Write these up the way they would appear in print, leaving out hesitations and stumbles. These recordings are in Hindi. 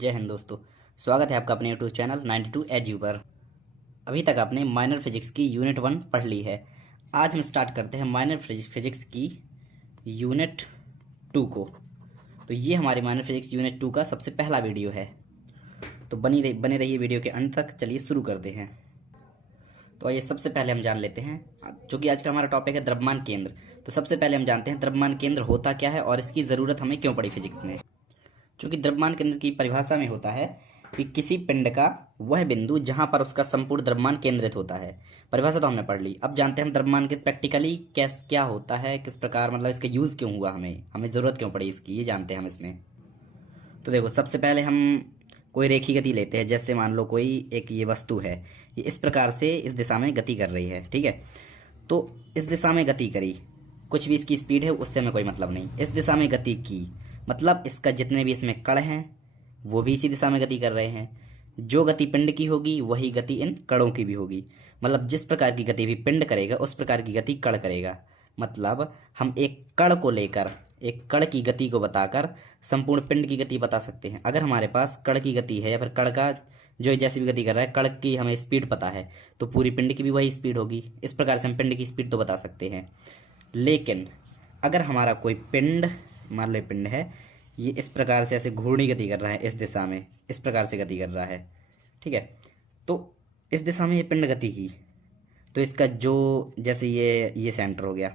जय हिंद दोस्तों। स्वागत है आपका अपने यूट्यूब चैनल 92 एजू पर। अभी तक आपने माइनर फिजिक्स की यूनिट 1 पढ़ ली है। आज हम स्टार्ट करते हैं माइनर फिजिक्स की यूनिट 2 को। तो ये हमारी माइनर फिजिक्स यूनिट 2 का सबसे पहला वीडियो है। तो बने रहिए वीडियो के अंत तक। चलिए शुरू करते हैं। तो आइए सबसे पहले हम जान लेते हैं, जो कि आज का हमारा टॉपिक है द्रव्यमान केंद्र। तो सबसे पहले हम जानते हैं द्रव्यमान केंद्र होता क्या है और इसकी ज़रूरत हमें क्यों पड़ी फिजिक्स में। क्योंकि द्रव्यमान केंद्र की परिभाषा में होता है कि किसी पिंड का वह बिंदु जहां पर उसका संपूर्ण द्रव्यमान केंद्रित होता है। परिभाषा तो हमने पढ़ ली। अब जानते हैं हम द्रव्यमान के प्रैक्टिकली क्या होता है, किस प्रकार, मतलब इसका यूज़ क्यों हुआ, हमें ज़रूरत क्यों पड़ी इसकी, ये जानते हैं हम इसमें। तो देखो, सबसे पहले हम कोई रेखी गति लेते हैं। जैसे मान लो कोई एक ये वस्तु है, ये इस प्रकार से इस दिशा में गति कर रही है, ठीक है। तो इस दिशा में गति करी, कुछ भी इसकी स्पीड है उससे हमें कोई मतलब नहीं। इस दिशा में गति की मतलब इसका जितने भी इसमें कण हैं वो भी इसी दिशा में गति कर रहे हैं। जो गति पिंड की होगी वही गति इन कणों की भी होगी। मतलब जिस प्रकार की गति भी पिंड करेगा उस प्रकार की गति कण करेगा। मतलब हम एक कण को लेकर, एक कण की गति को बताकर संपूर्ण पिंड की गति बता सकते हैं। अगर हमारे पास कण की गति है या फिर कण का जो जैसी भी गति कर रहा है, कण की हमें स्पीड पता है तो पूरी पिंड की भी वही स्पीड होगी। इस प्रकार से हम पिंड की स्पीड तो बता सकते हैं। लेकिन अगर हमारा कोई पिंड, मान लो पिंड है, ये इस प्रकार से ऐसे घूर्णी गति कर रहा है, इस दिशा में इस प्रकार से गति कर रहा है, ठीक है। तो इस दिशा में ये पिंड गति की, तो इसका जो जैसे ये सेंटर हो गया,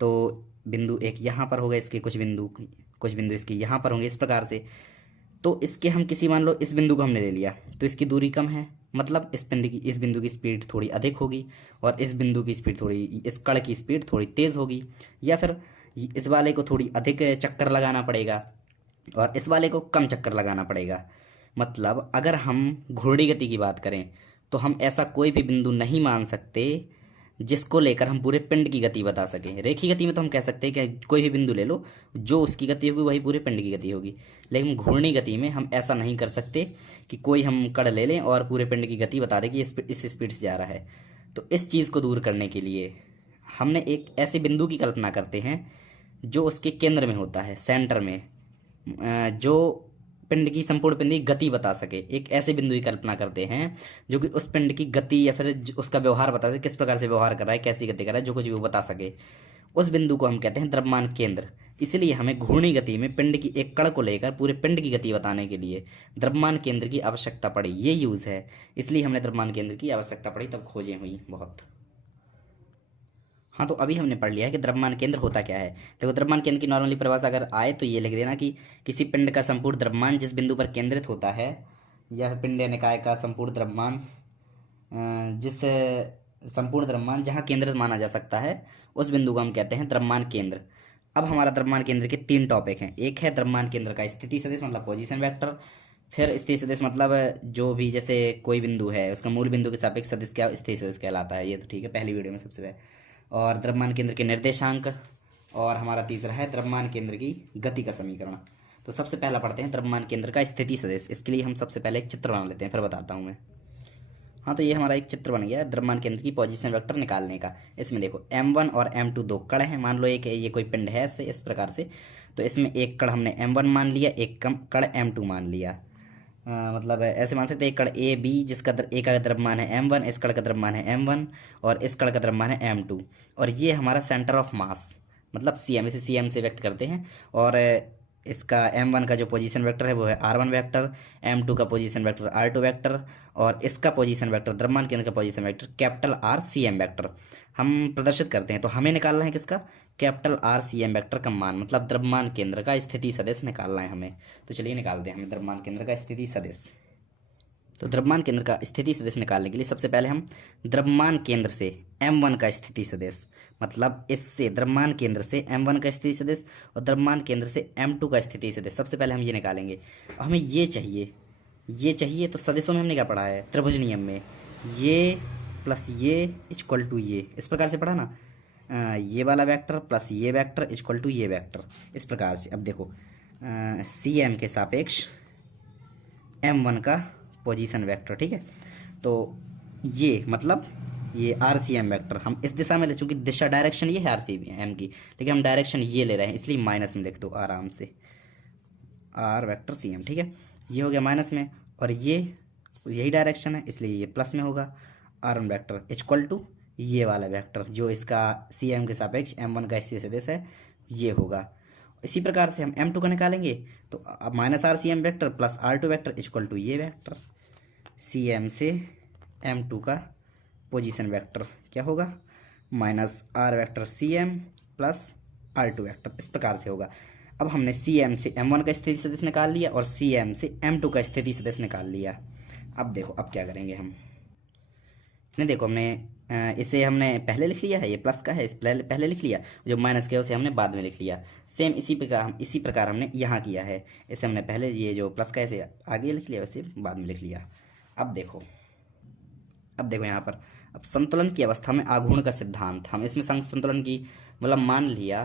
तो बिंदु एक यहाँ पर होगा, इसके कुछ बिंदु इसके यहाँ पर होंगे, इस प्रकार से। तो इसके हम किसी, मान लो इस बिंदु को हमने ले लिया तो इसकी दूरी कम है, मतलब इस बिंदु की स्पीड थोड़ी अधिक होगी और इस बिंदु की स्पीड थोड़ी, इस कण की स्पीड थोड़ी तेज़ होगी। या फिर इस वाले को थोड़ी अधिक चक्कर लगाना पड़ेगा और इस वाले को कम चक्कर लगाना पड़ेगा। मतलब अगर हम घूर्णी गति की बात करें तो हम ऐसा कोई भी बिंदु नहीं मान सकते जिसको लेकर हम पूरे पिंड की गति बता सकें। रेखी गति में तो हम कह सकते हैं कि कोई भी बिंदु ले लो, जो उसकी गति होगी वही पूरे पिंड की गति होगी। लेकिन घूर्णी गति में हम ऐसा नहीं कर सकते कि कोई हम कण ले लें और पूरे पिंड की गति बता दें कि इस स्पीड से जा रहा है। तो इस चीज़ को दूर करने के लिए हमने एक ऐसे बिंदु की कल्पना करते हैं जो उसके केंद्र में होता है, सेंटर में, जो पिंड की संपूर्ण पिंड की गति बता सके। एक ऐसे बिंदु की कल्पना करते हैं जो कि उस पिंड की गति या फिर उसका व्यवहार बता सके, किस प्रकार से व्यवहार कर रहा है, कैसी गति कर रहा है, जो कुछ भी वो बता सके। उस बिंदु को हम कहते हैं द्रव्यमान केंद्र। इसलिए हमें घूर्णी गति में पिंड की एक कण को लेकर पूरे पिंड की गति बताने के लिए द्रव्यमान केंद्र की आवश्यकता पड़ी। ये यूज़ है, इसलिए हमने द्रव्यमान केंद्र की आवश्यकता पड़ी, तब खोजें हुई बहुत। हाँ, तो अभी हमने पढ़ लिया है कि द्रव्यमान केंद्र होता क्या है। देखो, द्रव्यमान केंद्र की नॉर्मली परिभाषा अगर आए तो ये लिख देना कि किसी पिंड का संपूर्ण द्रव्यमान जिस बिंदु पर केंद्रित होता है, या पिंड या निकाय का संपूर्ण द्रव्यमान जिस संपूर्ण द्रव्यमान जहाँ केंद्रित माना जा सकता है, उस बिंदु को हम कहते हैं द्रव्यमान केंद्र। अब हमारा द्रव्यमान केंद्र के 3 टॉपिक हैं। एक है द्रव्यमान केंद्र का स्थिति सदिश, मतलब पोजीशन वेक्टर। फिर स्थिति सदिश मतलब जो भी, जैसे कोई बिंदु है उसका मूल बिंदु के सापेक्ष सदिश क्या, स्थिति सदिश कहलाता है। ये तो ठीक है, पहली वीडियो में सबसे पहले। और द्रव्यमान केंद्र के निर्देशांक, और हमारा तीसरा है द्रव्यमान केंद्र की गति का समीकरण। तो सबसे पहला पढ़ते हैं द्रव्यमान केंद्र का स्थिति सदिश। इसके लिए हम सबसे पहले एक चित्र बना लेते हैं, फिर बताता हूँ मैं। हाँ, तो ये हमारा एक चित्र बन गया द्रव्यमान केंद्र की पोजीशन वेक्टर निकालने का। इसमें देखो M1 और M2 दो कण हैं। मान लो एक ये कोई पिंड है ऐसे, इस प्रकार से। तो इसमें एक कण हमने M1 मान लिया, एक कण M2 मान लिया। मतलब ऐसे मान सकते हैं एक कण ए बी जिसका एक का द्रव्यमान है M1, इस कण का द्रव्यमान है M1 और इस कण का द्रव्यमान है M2। और ये हमारा सेंटर ऑफ मास, मतलब CM, इसे CM से व्यक्त करते हैं। और इसका M1 का जो पोजीशन वेक्टर है वो है R1 वेक्टर, M2 का पोजीशन वेक्टर R2 वेक्टर, और इसका पोजीशन वेक्टर, द्रव्यमान केंद्र का position vector capital R CM vector हम प्रदर्शित करते हैं। तो हमें निकालना है किसका, कैपिटल R CM वेक्टर का मान, मतलब द्रव्यमान केंद्र का स्थिति सदिश निकालना है हमें। तो चलिए निकालते हैं हमें द्रव्यमान केंद्र का स्थिति सदिश। तो द्रव्यमान केंद्र का स्थिति सदिश निकालने के लिए सबसे पहले हम द्रव्यमान केंद्र से M1 का स्थिति सदिश, मतलब इससे द्रव्यमान केंद्र से M1 का स्थिति सदिश और द्रव्यमान केंद्र से M2 का स्थिति सदिश, सबसे पहले हम ये निकालेंगे। हमें ये चाहिए। तो सदिशों में हमने क्या पढ़ा है, त्रिभुज नियम में, ये प्लस ये इक्वल टू ये, इस प्रकार से पढ़ा ना। ये वाला वेक्टर प्लस ये वेक्टर इक्वल टू ये वेक्टर, इस प्रकार से। अब देखो, CM के सापेक्ष M1 का पोजीशन वेक्टर, ठीक है। तो ये मतलब ये RCM वेक्टर हम इस दिशा में ले, चूँकि दिशा डायरेक्शन ये है RCM की, लेकिन हम डायरेक्शन ये ले रहे हैं, इसलिए माइनस में लिख दो आराम से, R वेक्टर CM, ठीक है। ये हो गया माइनस में, और ये यही डायरेक्शन है इसलिए ये प्लस में होगा। R1 वेक्टर इक्वल टू ये वाला वेक्टर जो इसका CM के सापेक्ष M1 का स्थिति सदिश है ये होगा। इसी प्रकार से हम M2 का निकालेंगे तो minus RCM vector plus R2 vector equal to ये वेक्टर CM से M2 का पोजीशन वेक्टर क्या होगा, minus R vector CM plus R2 vector, इस प्रकार से होगा। अब हमने CM से M1 का स्थिति सदिश निकाल लिया और CM से M2 का स्थिति सदिश निकाल लिया। अब देखो अब क्या करेंगे हम, नहीं देखो हमने इसे हमने पहले लिख लिया है, ये प्लस का है इस पहले लिख लिया, जो माइनस का उसे हमने बाद में लिख लिया। सेम इसी प्रकार हमने यहाँ किया है, इसे हमने पहले ये जो प्लस का इसे आगे लिख लिया वैसे बाद में लिख लिया। अब देखो यहाँ पर अब संतुलन की अवस्था में आघूर्ण का सिद्धांत, हम इसमें संतुलन की मतलब मान लिया।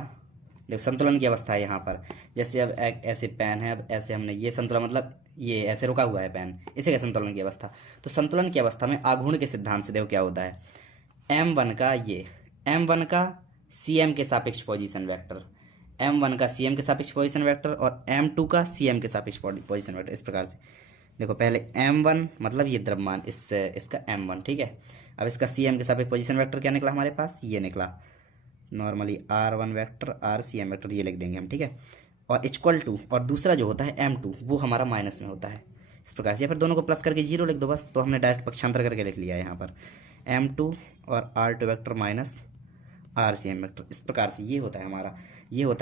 देखो संतुलन की अवस्था है यहाँ पर, जैसे अब एक ऐसे पेन है, अब ऐसे हमने ये संतुलन मतलब ये ऐसे रुका हुआ है पेन, इसे क्या संतुलन की अवस्था। तो संतुलन की अवस्था में आघूर्ण के सिद्धांत से देखो क्या होता है, M1 का CM के सापेक्ष पोजीशन वेक्टर, M1 का CM के सापेक्ष पोजीशन वेक्टर और M2 का CM के सापेक्ष पोजीशन वेक्टर। इस प्रकार से देखो पहले M1 मतलब ये द्रव्यमान इसका M1, ठीक है। अब इसका CM के सापेक्ष पोजीशन वेक्टर क्या निकला हमारे पास, ये निकला normally R1 vector RCM vector, ये लिख देंगे हम, ठीक है। और इक्वल टू, और दूसरा जो होता है M2 वो हमारा माइनस में होता है इस प्रकार से, या फिर दोनों को प्लस करके 0 लिख दो बस। तो हमने डायरेक्ट पक्षांतर करके लिख लिया है यहाँ पर M2 और R2 vector minus RCM vector. इस प्रकार से ये होता है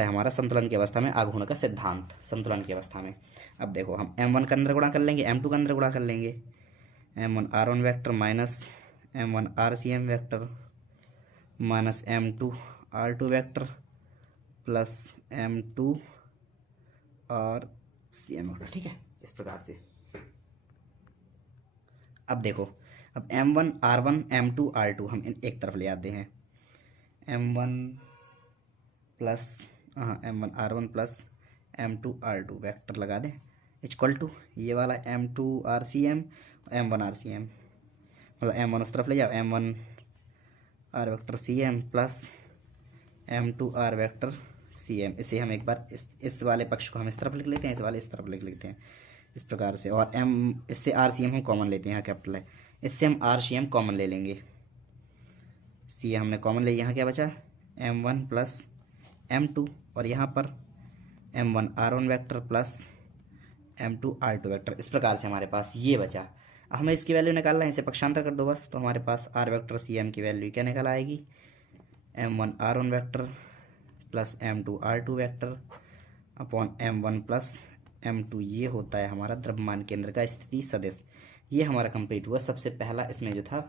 हमारा संतुलन की अवस्था में आघूर्ण का सिद्धांत, संतुलन की अवस्था में। अब देखो हम M1 का अंदर गुणा कर लेंगे, M2 का अंदर गुणा कर लेंगे, M1 R1 vector minus M1 RCM vector minus M2 R2 vector plus M2 और CM वेक्टर, ठीक है। इस प्रकार से अब देखो अब M1 R1 M2 R2 हम एक तरफ ले आते हैं, M1 R1 plus M2 R2 vector लगा दें इक्वल टू ये वाला M2 RCM M1 RCM, मतलब M1 उस तरफ ले जाओ, M1 R vector CM plus M2 R vector CM। इसे हम एक बार इस वाले पक्ष को हम इस तरफ लिख लेते हैं, इस वाले इस तरफ लिख लेते हैं इस प्रकार से। और इससे RCM हम कॉमन लेते हैं, यहाँ कैपिटल है, इससे हम RCM कॉमन ले लेंगे, CM हमने कॉमन ले, यहाँ क्या बचा M1 प्लस M2 और यहाँ पर M1 R1 vector plus M2 R2 vector. इस प्रकार से हमारे पास ये बचा। हमें इसकी वैल्यू निकालना है, इसे पक्षांतर कर दो बस, तो हमारे पास R वेक्टर CM की वैल्यू क्या निकल आएगी, M1 R1 vector plus M2 R2 vector upon M1 plus M2। ये होता है हमारा द्रव्यमान केंद्र का स्थिति सदिश। ये हमारा कंप्लीट हुआ। सबसे पहला इसमें जो था,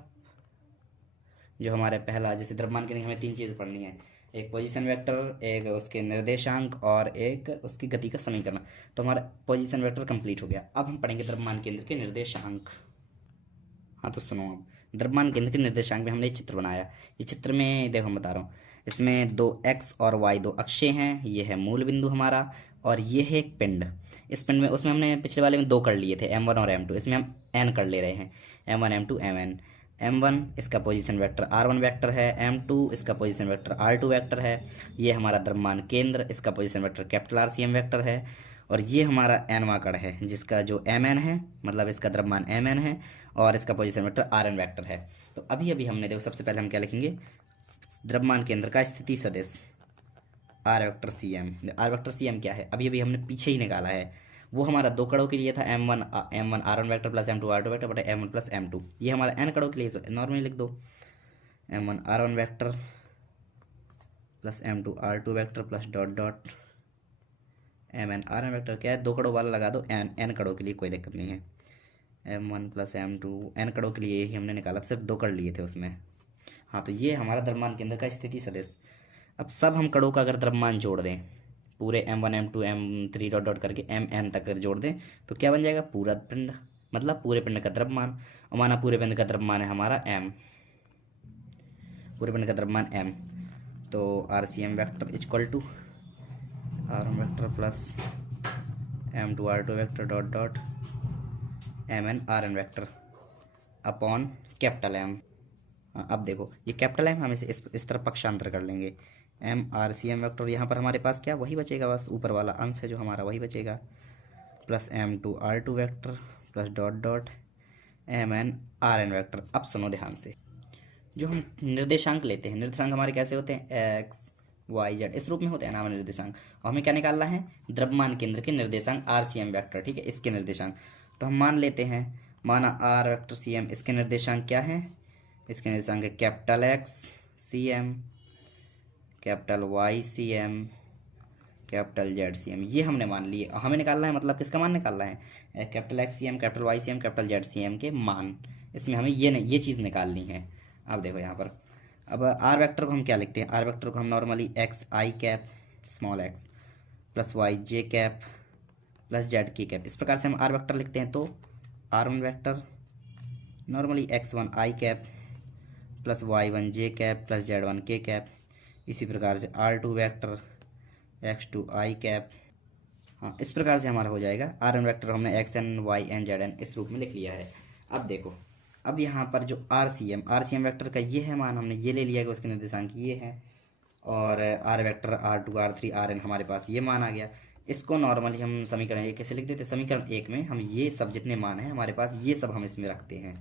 जो हमारे पहला, जैसे द्रव्यमान केंद्र हमें 3 चीज़ पढ़नी है, एक पोजीशन वेक्टर, एक उसके निर्देशांक और एक उसकी गति का समीकरण। तो हमारा पोजीशन वेक्टर कंप्लीट हो गया। अब हम पढ़ेंगे द्रव्यमान केंद्र के निर्देशांक। हाँ तो सुनो, अब द्रव्यमान केंद्र के निर्देशांक में हमने एक चित्र बनाया। ये चित्र में देखो हम बता रहा हूँ, इसमें 2 x और y 2 अक्षें हैं, ये है मूल बिंदु हमारा, और ये है एक पिंड। इस पिंड में, उसमें हमने पिछले वाले में 2 कर लिए थे, M1 और M2, इसमें हम n कर ले रहे हैं, M1 M2 Mn। M1 इसका पोजीशन वेक्टर R1 वेक्टर है, M2 इसका पोजीशन वेक्टर R2 वेक्टर है, ये हमारा द्रव्यमान केंद्र, इसका position vector capital RCM vector है, और ये हमारा nवां कण है जिसका जो Mn है, मतलब इसका द्रव्यमान Mn है, और इसका पोजीशन वेक्टर Rn वेक्टर है। तो अभी हमने देखो, सबसे पहले हम क्या लिखेंगे, द्रव्यमान केंद्र का स्थिति सदिश R vector CM। R vector CM क्या है, अभी हमने पीछे ही निकाला है, वो हमारा 2 कणों के लिए था, M1 R1 vector plus M2 R2 vector बटे M1 प्लस M2। ये हमारा n कणों के लिए, नॉर्मली लिख दो, M1 R1 vector plus M2 R2 vector plus dot dot Mn Rn vector. क्या है, 2 कणों वाला लगा दो, n कणों के लिए कोई दिक्कत नहीं है, M1 प्लस M2 n कणों के लिए ही हमने निकाला, सिर्फ 2 कण लिए थे उसमें। हाँ तो ये हमारा द्रव्यमान केंद्र का स्थिति सदिश। अब सब हम कणों का अगर द्रव्यमान जोड़ दें, पूरे M1 M2 M3 dot dot करके Mn तक अगर जोड़ दें तो क्या बन जाएगा, पूरा पिंड, मतलब पूरे पिंड का द्रव्यमान। और माना पूरे पिंड का द्रव्यमान है हमारा M, पूरे पिंड का द्रव्यमान M, तो RCM vector equal to R1 vector plus M2 R2 vector dot dot Mn Rn vector upon capital M। अब देखो ये कैपिटल M, हम इसे इस तरफ पक्षांतर कर लेंगे, M RCM वेक्टर। यहाँ पर हमारे पास क्या वही बचेगा, बस ऊपर वाला अंश है जो हमारा वही बचेगा, plus M2R2 vector plus dot dot MNRN vector. अब सुनो ध्यान से, जो हम निर्देशांक लेते हैं, निर्देशांक हमारे कैसे होते हैं, x y z इस रूप में होते हैं ना हमारे निर्देशांक। और हमें क्या निकालना है, द्रव्यमान केंद्र के निर्देशांक RCM वेक्टर, ठीक है, इसके निर्देशांक। तो हम मान लेते हैं, माना R वेक्टर CM, इसके निर्देशांक क्या है, इसके निर्देशांक है capital X CM, capital Y CM, capital Z CM, ये हमने मान लिए। हमें निकालना है, मतलब किसका मान निकालना है, capital X CM, capital Y CM, capital Z CM के मान। इसमें हमें ये चीज़ निकालनी है। अब देखो यहाँ पर, अब आर वेक्टर को हम क्या लिखते हैं, आर वेक्टर को हम normally x i cap small x plus y j cap plus z k cap, इस प्रकार से हम आर वेक्टर लिखते हैं। तो r one vector normally x one i cap plus y one j cap plus z one k cap. इसी प्रकार से r two vector x two i cap. हाँ, इस प्रकार से हमारा हो जाएगा। आर एन वैक्टर हमने x n y N Z N इस रूप में लिख लिया है। अब देखो, अब यहाँ पर जो आर सी एम वैक्टर का ये है मान, हमने ये ले लिया कि उसके निर्देशांक ये है, और R vector R two R three R N हमारे पास ये मान आ गया। इसको नॉर्मली हम समीकरण एक कैसे लिख देते हैं, समीकरण एक में हम ये सब जितने मान हैं हमारे पास ये सब हम इसमें रखते हैं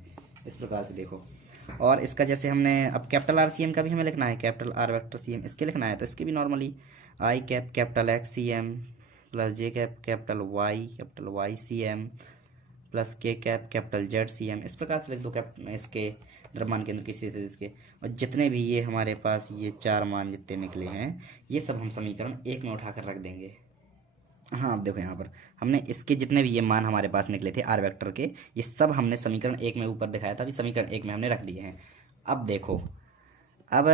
इस प्रकार से। देखो, और इसका जैसे हमने अब कैपिटल आर सी एम का भी हमें लिखना है, capital r vector c m इसके लिखना है, तो इसके भी normally i cap capital x C m plus j cap capital y C m plus k cap capital z C m, इस प्रकार से लिख दो इसके द्रव्यमान केंद्र की स्थिति इसके। और जितने भी ये हमारे पास ये चार मान जितने निकले हैं ये सब हम समीकरण एक में उठाकर रख देंगे। हाँ, अब देखो यहाँ पर हमने इसके जितने भी ये मान हमारे पास निकले थे आर वेक्टर के, ये सब हमने समीकरण एक में ऊपर दिखाया था, अभी समीकरण एक में हमने रख दिए हैं। अब देखो, अब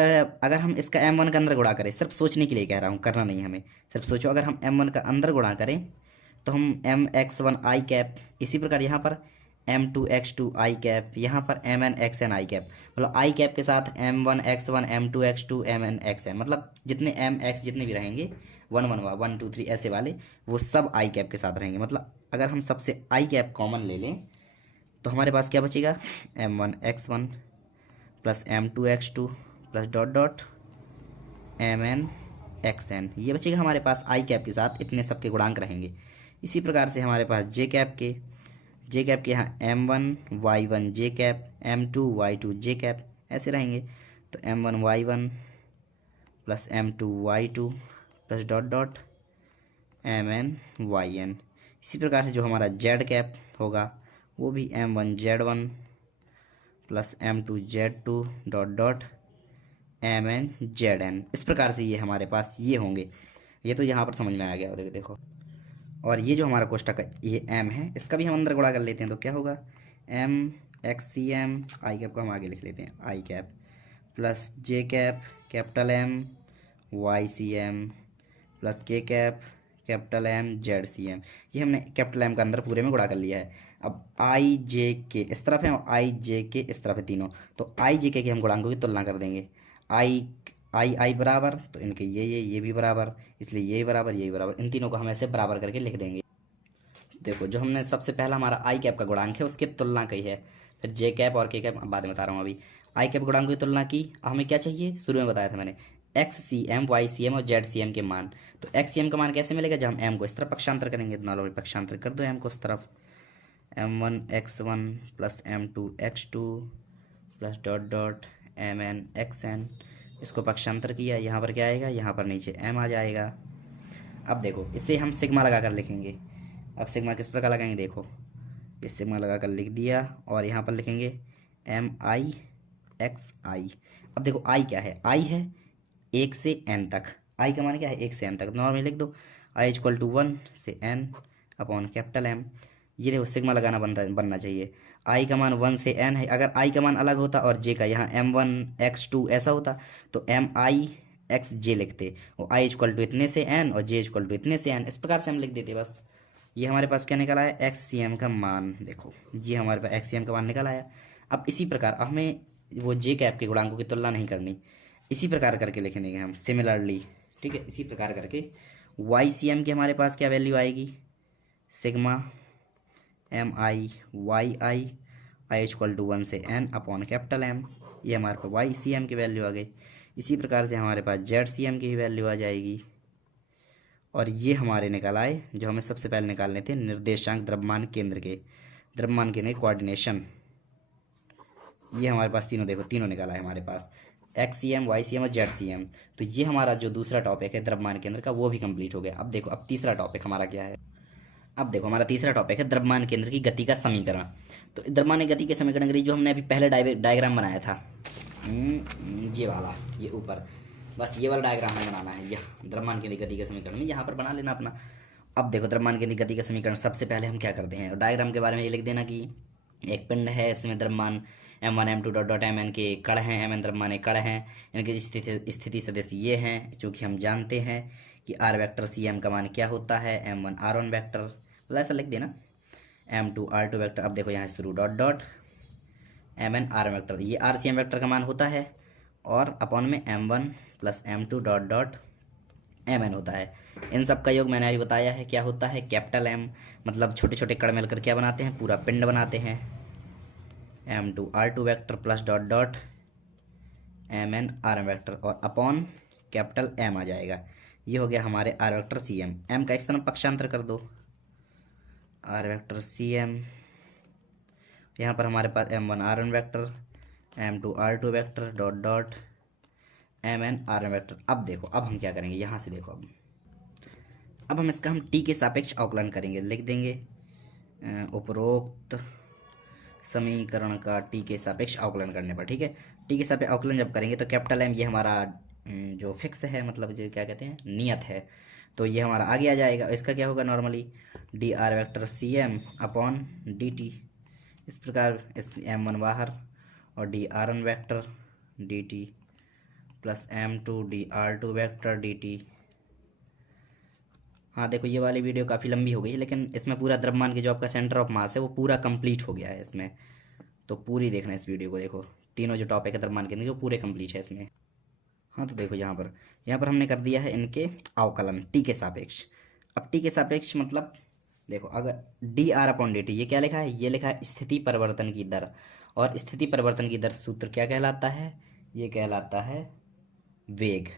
अगर हम इसका m1 का अंदर गुणा करें, सिर्फ सोचने के लिए कह रहा हूँ, करना नहीं हमें, सिर्फ सोचो, अगर हम m1 का अंदर गुणा करें तो हम mx1 आई कैप, इसी प्रकार यहाँ पर m2x2 आई कैप, यहाँ पर mnxn आई कैप, मतलब आई कैप के साथ m1x1 m2x2 mnxn, मतलब जितने mx जितने भी रहेंगे 1 1 1 2 3 ऐसे वाले, वो सब आई कैप के साथ रहेंगे। मतलब अगर हम सबसे आई कैप कॉमन ले लें तो हमारे पास क्या बचेगा, m1x1 plus m2x2 plus dot dot mnxn, ये बचेगा हमारे पास आई कैप के साथ, इतने सबके गुणांक रहेंगे। इसी प्रकार से हमारे पास जे कैप के यहाँ m1 y1 जे कैप m2 y2 जे कैप ऐसे रहेंगे, तो m1 y1 plus m2 y2 plus dot dot mn yn। इसी प्रकार से जो हमारा जेड कैप होगा वो भी m1 z1 plus m2 z2 dot dot mn zn, इस प्रकार से ये हमारे पास ये होंगे। ये तो यहाँ पर समझ में आ गया, देखो। और ये जो हमारा कोष्टक है ये m है, इसका भी हम अंदर गुणा कर लेते हैं, तो क्या होगा m x c m i cap को हम आगे लिख लेते हैं i cap plus j cap capital M y c m plus k cap capital M z c m, ये हमने कैपिटल M का अंदर पूरे में गुणा कर लिया है। अब आई जे के इस तरफ है और आई जे के इस तरफ है तीनों, तो आई जे के हम गुणांकों की तुलना कर देंगे। आई बराबर, तो इनके ये भी बराबर, इसलिए ये बराबर ये बराबर, इन तीनों को हम ऐसे बराबर करके लिख देंगे। देखो, जो हमने सबसे पहला हमारा आई कैप का गुणांक है उसकी तुलना की है, फिर जे कैप और के कैप बाद में बता रहा हूँ। अभी आई कैप गुणांक की तुलना की, हमें क्या चाहिए, शुरू में बताया था मैंने, एक्स सी एम वाई सी एम और जेड सी एम के मान। तो एक्स सी एम का मान कैसे मिलेगा, जब हम एम को इस तरफ पक्षांतर करेंगे, तो नॉर्मली पक्षांतर कर दो एम को इस तरफ, m1 x1 plus m2 x2 plus dot dot mn xn, इसको पक्षांतर किया, यहाँ पर क्या आएगा, यहाँ पर नीचे m आ जाएगा। अब देखो, इसे हम सिग्मा लगा कर लिखेंगे। अब सिग्मा किस प्रकार लगाएंगे, देखो, इस सिग्मा लगा कर लिख दिया, और यहाँ पर लिखेंगे m i x i। अब देखो i क्या है, i है 1 से n तक, i का मान क्या है 1 से n तक, नॉर्मली लिख दो i इक्वल टू 1 से n अपॉन कैपिटल M। ये देखो सिग्मा लगाना बनना चाहिए। आई का मान 1 से n है, अगर आई का मान अलग होता और जे का यहाँ m1 x2 ऐसा होता तो mi x j लिखते, और आई इक्वल टू इतने से n और j इक्वल टू इतने से n, इस प्रकार से हम लिख देते बस। ये हमारे पास क्या निकल आया, एक्स सी एम का मान, देखो ये हमारे पास एक्स सी एम का मान निकल आया। अब इसी प्रकार हमें वो जे कैप के गुणांकों की तुलना नहीं करनी, इसी प्रकार करके लिख देंगे हम सिमिलरली, ठीक है। इसी प्रकार करके वाई सी एम की हमारे पास क्या वैल्यू आएगी, sigma M I Y I equal to 1 से n अपॉन कैपिटल M, ये हमारे पास वाई सी एम की वैल्यू आ गई। इसी प्रकार से हमारे पास जेड सी एम की वैल्यू आ जाएगी, और ये हमारे निकल आए जो हमें सबसे पहले निकालने थे, निर्देशांक द्रव्यमान केंद्र के कोऑर्डिनेशन। ये हमारे पास तीनों, देखो तीनों निकाला है हमारे पास, XCM, YCM और ZCM। तो ये हमारा जो दूसरा टॉपिक है द्रव्यमान केंद्र का वो भी कंप्लीट हो गया। अब देखो अब तीसरा टॉपिक हमारा क्या है। अब देखो हमारा तीसरा टॉपिक है द्रव्यमान केंद्र की गति का समीकरण। तो द्रव्यमान गति के समीकरण के लिए जो हमने अभी पहले डायग्राम बनाया था, ये वाला, ये ऊपर, बस ये वाला डायग्राम हमें बनाना है यह द्रव्यमान केंद्र की गति के समीकरण में, यहाँ पर बना लेना अपना। अब देखो द्रव्यमान केंद्र की गति का समीकरण सबसे पहले हम क्या करते हैं, डायग्राम के बारे में ये लिख देना कि एक पिंड है, इसमें द्रव्यमान M1 M2 dot dot Mn के कण हैं, Mn द्रव्यमान के कण हैं, इनकी स्थिति सदिश ये हैं, चूँकि हम जानते हैं कि R वेक्टर Cm का मान क्या होता है, M1 R1 वेक्टर, मतलब ऐसा लिख देना, M2 R2 वेक्टर। अब देखो यहाँ शुरू dot dot Mn R vector, ये RCM वेक्टर का मान होता है, और अपॉन में M1 plus M2 dot dot Mn होता है। इन सब का योग मैंने अभी बताया है क्या होता है, कैपिटल M, मतलब छोटे छोटे कण मिलकर क्या बनाते हैं, पूरा पिंड बनाते हैं, M2 R2 vector plus dot dot Mn R vector, और अपॉन कैपिटल M आ जाएगा। ये हो गया हमारे R वेक्टर Cm। M का इस तरफ पक्षांतर कर दो, R वेक्टर Cm, यहाँ पर हमारे पास M1 R1 vector, M2 R2 vector dot dot Mn R1 vector. अब देखो अब हम क्या करेंगे, यहाँ से देखो अब हम इसका t के सापेक्ष अवकलन करेंगे, लिख देंगे उपरोक्त समीकरण का t के सापेक्ष अवकलन करने पर, ठीक है। t के सापेक्ष अवकलन जब करेंगे तो कैपिटल M, ये हमारा जो फिक्स है, मतलब जो क्या कहते हैं नियत है, तो ये हमारा आगे आ जाएगा। इसका क्या होगा normally dr vector Cm upon dt, इस प्रकार इस M1 बाहर और dr1 vector dt plus M2 dr2 vector dt। हाँ देखो ये वाली वीडियो काफ़ी लंबी हो गई है, लेकिन इसमें पूरा द्रव्यमान के जो आपका सेंटर ऑफ मास है वो पूरा कंप्लीट हो गया है इसमें, तो पूरी देखना इस वीडियो को, देखो तीनों जो टॉपिक है द्रव्यमान के अंदर वो पूरे कंप्लीट है इसमें। हाँ तो देखो यहाँ पर हमने कर दिया है इनके अवकलन टी के सापेक्ष। अब टी के सापेक्ष मतलब देखो अगर D R upon D T, ये क्या लिखा है, ये लिखा है स्थिति परिवर्तन की दर, और स्थिति परिवर्तन की दर सूत्र क्या कहलाता है, ये कहलाता है वेग।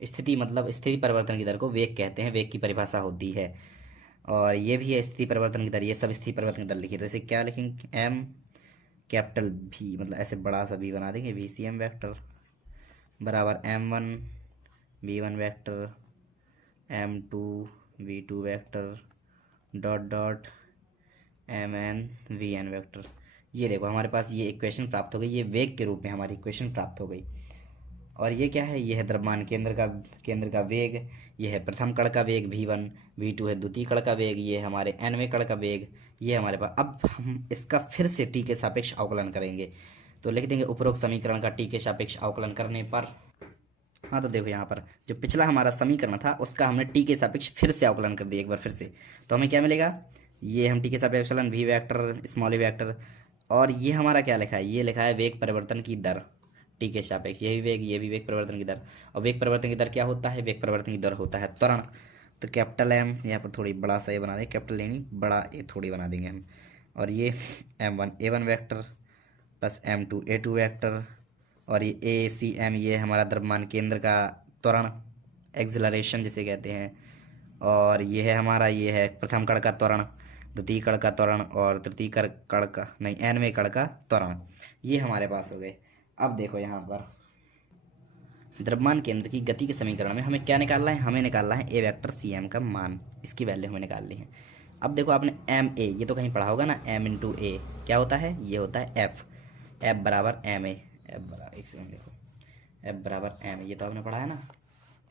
स्थिति मतलब स्थिति परिवर्तन की दर को वेग कहते हैं, वेग की परिभाषा होती है। और ये भी है स्थिति परिवर्तन की दर, ये सब स्थिति परिवर्तन की दर लिखी, तो इसे क्या लिखेंगे, एम कैपिटल भी, मतलब ऐसे बड़ा सा भी बना देंगे, VCM वेक्टर बराबर M1 V1 vector M2 V2 vector dot dot Mn Vn vector. ये देखो हमारे पास ये इक्वेशन प्राप्त हो गई, ये वेग के रूप में हमारी इक्वेशन प्राप्त हो गई। और ये क्या है, ये है द्रव्यमान केंद्र का वेग, ये है प्रथम कण का वेग V1, V2 है द्वितीय कण का वेग, ये हमारे nवें कण का वेग, ये हमारे पास। अब हम इसका फिर से t के सापेक्ष अवकलन करेंगे, तो लिख देंगे उपरोक्त समीकरण का t के सापेक्ष अवकलन करने पर। हाँ तो देखो यहाँ पर जो पिछला हमारा समीकरण था उसका हमने t के सापेक्ष फिर से अवकलन कर दिया एक बार फिर से, तो हमें क्या मिलेगा, ये हम t के सापेक्ष अवकलन v vector small e vector, और ये हमारा क्या लिखा है, ये लिखा है वेग परिवर्तन की दर टी के सापेक्ष, यही वेग, ये भी वेग परिवर्तन की दर। और वेग परिवर्तन की दर क्या होता है, वेग परिवर्तन की दर होता है त्वरण। तो कैपिटल M, यहाँ पर थोड़ी बड़ा सा ये बना देंगे, कैपिटल यानी बड़ा ए थोड़ी बना देंगे हम, और ये M1 A1 vector plus M2 A2 vector, और ये ACM, ये हमारा द्रव्यमान केंद्र का त्वरण, एक्सिलरेशन जिसे कहते हैं। और ये है हमारा, ये है प्रथम कण का त्वरण, द्वितीय कण का त्वरण, और तृतीय कण का नहीं nवें कण का त्वरण, ये हमारे पास हो गए। अब देखो यहाँ पर द्रव्यमान केंद्र की गति के समीकरण में हमें क्या निकालना है, हमें निकालना है ए वेक्टर Cm का मान, इसकी वैल्यू हमें निकालनी है। अब देखो आपने Ma, ये तो कहीं पढ़ा होगा ना, M इंटू ए क्या होता है, ये होता है F बराबर Ma, F बराबर, एक सेकंड देखो, F बराबर Ma, ये तो आपने पढ़ा है ना।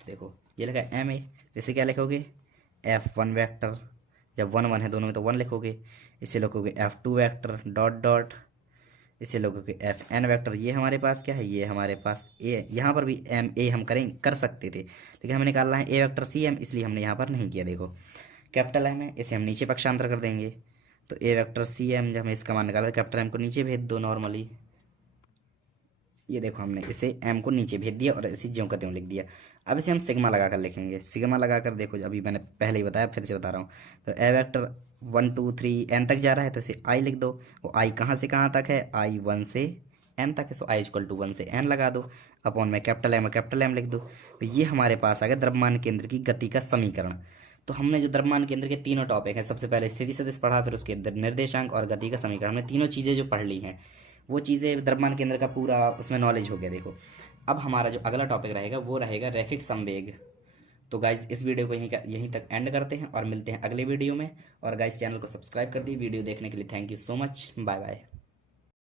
देखो ये लिखा है Ma, जैसे क्या लिखोगे F1 वेक्टर, जब 1 1 है दोनों में तो 1 लिखोगे, इसे लिखोगे F2 वेक्टर डॉट डॉट, इसे लोगों के Fn वेक्टर। ये हमारे पास क्या है, ये हमारे पास A, यहाँ पर भी Ma हम कर सकते थे, लेकिन हमें निकालना है A वेक्टर Cm, इसलिए हमने यहाँ पर नहीं किया। देखो कैपिटल M है, इसे हम नीचे पक्षांतर कर देंगे, तो A वेक्टर Cm, जब हमें इसका मान निकाला, कैपिटल M को नीचे भेज दो नॉर्मली। ये देखो हमने इसे M को नीचे भेज दिया और इसे ज्यों का त्यों लिख दिया। अब इसे हम सिग्मा लगा कर लिखेंगे, सिग्मा लगा कर देखो, अभी मैंने पहले ही बताया, फिर से बता रहा हूँ। तो A वेक्टर 1 2 3 n तक जा रहा है, तो इसे I लिख दो। वो I कहाँ से कहाँ तक है, I 1 से एन तक है, सो आई इक्वल टू 1 से एन लगा दो, अपॉन में कैपिटल एम लिख दो। तो ये हमारे पास आ गया द्रव्यमान केंद्र की गति का समीकरण। तो हमने जो द्रव्यमान केंद्र के तीनों टॉपिक हैं, सबसे पहले स्थिति सदिश पढ़ा, फिर उसके निर्देशांक और गति का समीकरण, हमने तीनों चीज़ें जो पढ़ ली हैं वो चीज़ें द्रव्यमान केंद्र का पूरा उसमें नॉलेज हो गया। देखो अब हमारा जो अगला टॉपिक रहेगा वो रहेगा रैखिक संवेग। तो गाइज इस वीडियो को यहीं तक एंड करते हैं और मिलते हैं अगले वीडियो में। और गाइज चैनल को सब्सक्राइब कर दी। वीडियो देखने के लिए thank you so much, bye bye.